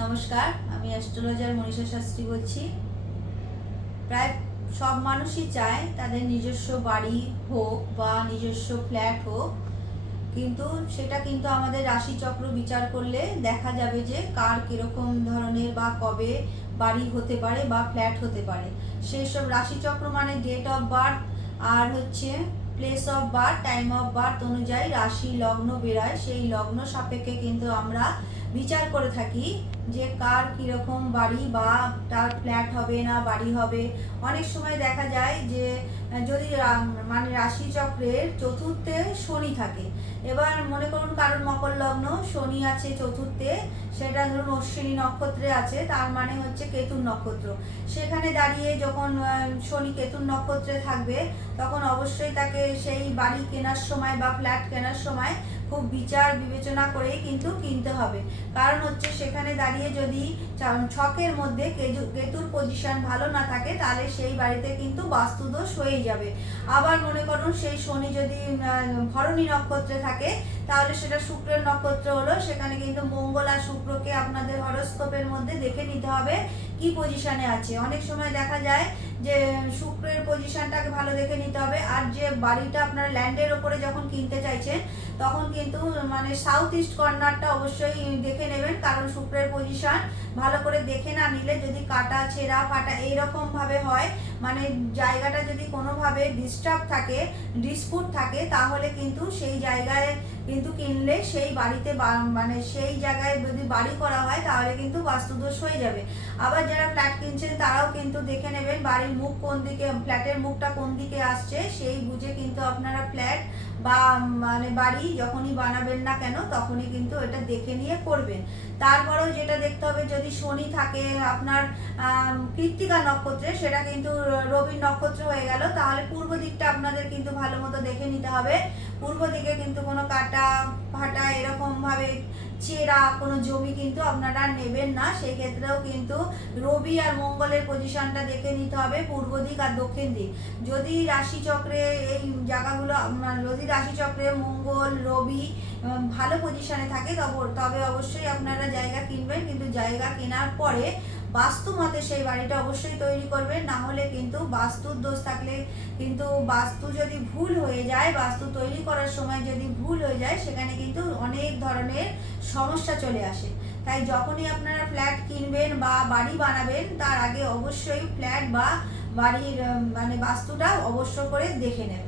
নমস্কার, আমি অ্যাস্ট্রোলজার মনীষা শাস্ত্রী বলছি। প্রায় সব মানুষই চায় তাদের নিজস্ব বাড়ি হোক বা নিজস্ব ফ্ল্যাট হোক, কিন্তু সেটা কিন্তু আমাদের রাশিচক্র বিচার করলে দেখা যাবে যে কার কীরকম ধরনের বা কবে বাড়ি হতে পারে বা ফ্ল্যাট হতে পারে। সেই সব রাশিচক্র মানে ডেট অফ বার্থ আর হচ্ছে place of birth, time of birth অনুযায়ী রাশি লগ্ন বেরোয়। সেই লগ্ন সাপেক্ষে কিন্তু আমরা বিচার করে থাকি যে কার কীরকম বাড়ি বা তার ফ্ল্যাট হবে না বাড়ি হবে। অনেক সময় দেখা যায় যে যদি মানে রাশিচক্রের চতুর্থে শনি থাকে, এবার মনে করুন কারোর মকর লগ্ন, শনি আছে চতুর্থে, সেটা ধরুন অশ্বিনী নক্ষত্রে আছে, তার মানে হচ্ছে কেতুর নক্ষত্র। সেখানে দাঁড়িয়ে যখন শনি কেতুর নক্ষত্রে থাকবে, তখন অবশ্যই তাকে সেই বাড়ি কেনার সময় বা ফ্ল্যাট কেনার সময় খুব বিচার বিবেচনা করেই কিন্তু কিনতে হবে। কারণ হচ্ছে সেখানে দাঁড়িয়ে যদি ছকের মধ্যে কেতুর পজিশন ভালো না থাকে, তাহলে সেই বাড়িতে কিন্তু বাস্তুদোষ হয়ে যাবে। আবার মনে করুন সেই শনি যদি ভরণী নক্ষত্রে থাকে, তাহলে সেটা শুক্রের নক্ষত্র হলো, সেখানে কিন্তু মঙ্গল আর শুক্রকে আপনাদের হরোস্কোপের মধ্যে দেখে নিতে হবে কি পজিশনে আছে। অনেক সময় দেখা যায় যে শুক্রের পজিশনটাকে ভালো দেখে নিতে হবে। আর যে বাড়িটা আপনার ল্যান্ডের ওপরে যখন কিনতে চাইছেন, তখন কিন্তু মানে সাউথ ইস্ট কর্নারটা অবশ্যই দেখে নেবেন, কারণ শুক্রের পজিশন ভালো করে দেখে না নিলে যদি কাটা ছেঁড়া ফাটা এইরকম ভাবে হয়, মানে জায়গাটা যদি কোনোভাবে ডিস্টার্ব থাকে, ডিসপুট থাকে, তাহলে কিন্তু সেই জায়গায় কিন্তু কিনলে সেই বাড়িতে মানে সেই জায়গায় যদি বাড়ি করা হয় তাহলে কিন্তু বাস্তুদোষ হয়ে যাবে। আবার যারা ফ্ল্যাট কিনছেন তারাও কিন্তু দেখে নেবেন বাড়ির মুখ কোন দিকে, ফ্ল্যাটের মুখটা কোন দিকে আসছে, সেই বুঝে কিন্তু আপনারা ফ্ল্যাট বা মানে বাড়ি যখনই বানাবেন না কেন তখনই কিন্তু এটা দেখে নিয়ে করবেন। তারপরেও যেটা দেখতে হবে, যদি শনি থাকে আপনার কৃত্তিকা নক্ষত্রে, সেটা কিন্তু রবির নক্ষত্র হয়ে গেল, তাহলে পূর্ব দিকটা আপনাদের কিন্তু ভালো মতো দেখে নিতে হবে। পূর্ব দিকে কিন্তু কোনো কাটা ফাটা এরকম ভাবে ছেঁড়া কোনো জমি কিন্তু আপনারা নেবেন না। সেই ক্ষেত্রেও কিন্তু রবি আর মঙ্গলের পজিশনটা দেখে নিতে হবে, পূর্ব দিক আর দক্ষিণ দিক। যদি রাশিচক্রে এই জায়গাগুলো যদি রাশিচক্রে মঙ্গল রবি ভালো পজিশনে থাকে, তবে অবশ্যই আপনারা জায়গা কিনবেন, কিন্তু জায়গা কেনার পরে বাস্তু মতে সেই বাড়িটা অবশ্যই তৈরি করবেন। না হলে কিন্তু বাস্তুর দোষ থাকলে কিন্তু বাস্তু যদি ভুল হয়ে যায়, বাস্তু তৈরি করার সময় যদি ভুল হয়ে যায়, সেখানে কিন্তু অনেক ধরনের সমস্যা চলে আসে। তাই যখনই আপনারা ফ্ল্যাট কিনবেন বা বাড়ি বানাবেন, তার আগে অবশ্যই ফ্ল্যাট বা বাড়ির মানে বাস্তুটা অবশ্য করে দেখে নেবেন।